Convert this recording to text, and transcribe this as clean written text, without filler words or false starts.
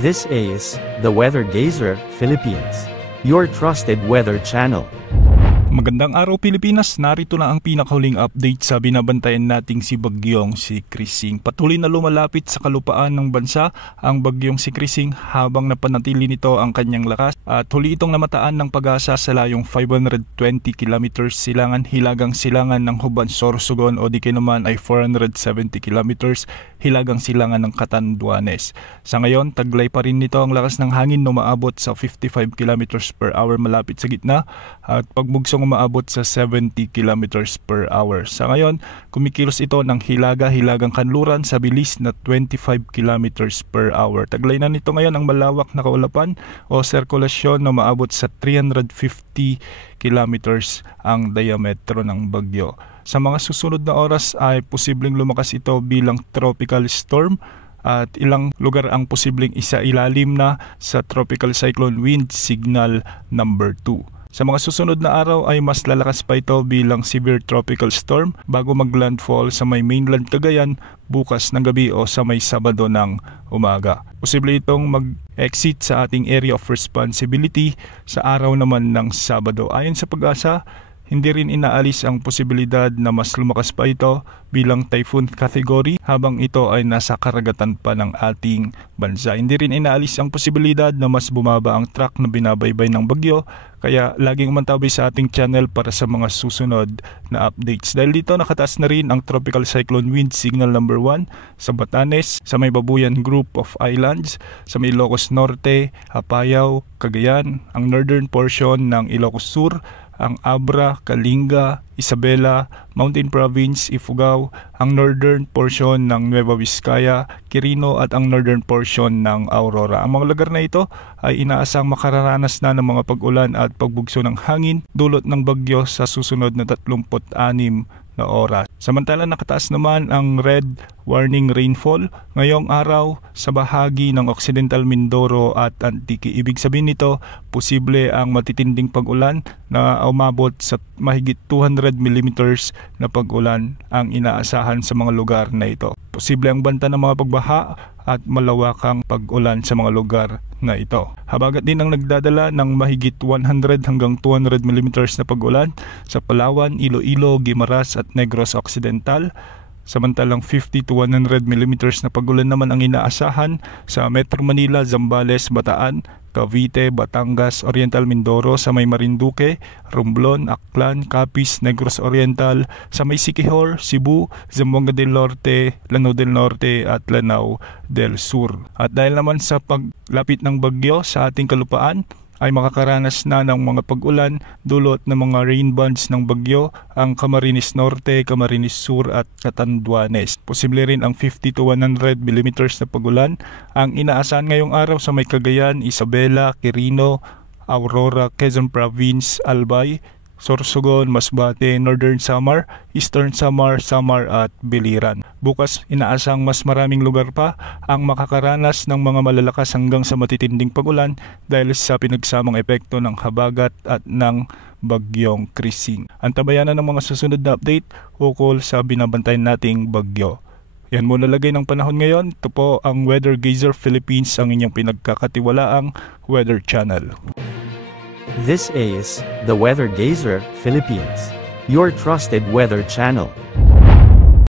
This is the Weather Gazer Philippines, your trusted weather channel. Magandang araw Pilipinas, narito na ang pinakahuling update sa binabantayan nating si Bagyong si Krising. Patuloy na lumalapit sa kalupaan ng bansa ang Bagyong si Krising habang napanatili nito ang kanyang lakas at huli itong namataan ng Pag-asa sa layong 520 kilometers silangan hilagang silangan ng Huban Sorsogon o di naman ay 470 kilometers hilagang silangan ng Catanduanes. Sa ngayon, taglay pa rin nito ang lakas ng hangin na umaabot sa 55 kilometers per hour malapit sa gitna at pagbugsong umaabot sa 70 kilometers per hour. Sa ngayon, kumikilos ito ng hilagang kanluran sa bilis na 25 kilometers per hour. Taglay na nito ngayon ang malawak na kaulapan o sirkulasyon na umaabot sa 350 kilometers ang diametro ng bagyo. Sa mga susunod na oras ay posibleng lumakas ito bilang tropical storm at ilang lugar ang posibleng isailalim na sa tropical cyclone wind signal number 2. Sa mga susunod na araw ay mas lalakas pa ito bilang severe tropical storm bago maglandfall sa may mainland Cagayan bukas ng gabi o sa may Sabado ng umaga. Posible itong mag-exit sa ating area of responsibility sa araw naman ng Sabado. Ayon sa Pag-asa, hindi rin inaalis ang posibilidad na mas lumakas pa ito bilang typhoon category habang ito ay nasa karagatan pa ng ating bansa. Hindi rin inaalis ang posibilidad na mas bumaba ang track na binabaybay ng bagyo, kaya laging umantabay sa ating channel para sa mga susunod na updates. Dahil dito nakataas na rin ang tropical cyclone wind signal number 1 sa Batanes, sa may Babuyan group of islands, sa may Ilocos Norte, Apayao, Cagayan, ang northern portion ng Ilocos Sur, ang Abra, Kalinga, Isabela, Mountain Province, Ifugao, ang northern portion ng Nueva Vizcaya, Quirino at ang northern portion ng Aurora. Ang mga lugar na ito ay inaasang makararanas na ng mga pag-ulan at pagbugso ng hangin dulot ng bagyo sa susunod na 36 na oras. Samantala nakataas naman ang red warning rainfall ngayong araw sa bahagi ng Occidental Mindoro at Antique. Ibig sabihin nito, posible ang matitinding pag-ulan na umabot sa mahigit 200 millimeters na pag-ulan ang inaasahan sa mga lugar na ito. Posible ang banta ng mga pagbaha at malawakang pag-ulan sa mga lugar na ito. Habagat din ang nagdadala ng mahigit 100 hanggang 200 millimeters na pag-ulan sa Palawan, Iloilo, Guimaras at Negros Occidental. Samantalang 50 to 100 millimeters na pag-ulan naman ang inaasahan sa Metro Manila, Zambales, Bataan, Cavite, Batangas, Oriental Mindoro, sa may Marinduque, Romblon, Aklan, Capiz, Negros Oriental, sa may Siquijor, Cebu, Zamboanga del Norte, Lanao del Norte at Lanao del Sur. At dahil naman sa paglapit ng bagyo sa ating kalupaan, ay makakaranas na ng mga pag-ulan dulot ng mga rain bands ng bagyo ang Camarines Norte, Camarines Sur at Catanduanes. Posible rin ang 50 to 100 millimeters na pag-ulan ang inaasahan ngayong araw sa may Cagayan, Isabela, Quirino, Aurora, Quezon Province, Albay, Sorsogon, Masbate, Northern Samar, Eastern Samar, Samar at Biliran. Bukas inaasang mas maraming lugar pa ang makakaranas ng mga malalakas hanggang sa matitinding pag-ulan dahil sa pinagsamang epekto ng habagat at ng Bagyong Krising. Antabayan na ng mga susunod na update ukol sa binabantayan nating bagyo. Yan muna lagay ng panahon ngayon. Ito po ang Weather Gazer Philippines, ang inyong pinagkakatiwalaang weather channel. This is the Weather Gazer Philippines, your trusted weather channel.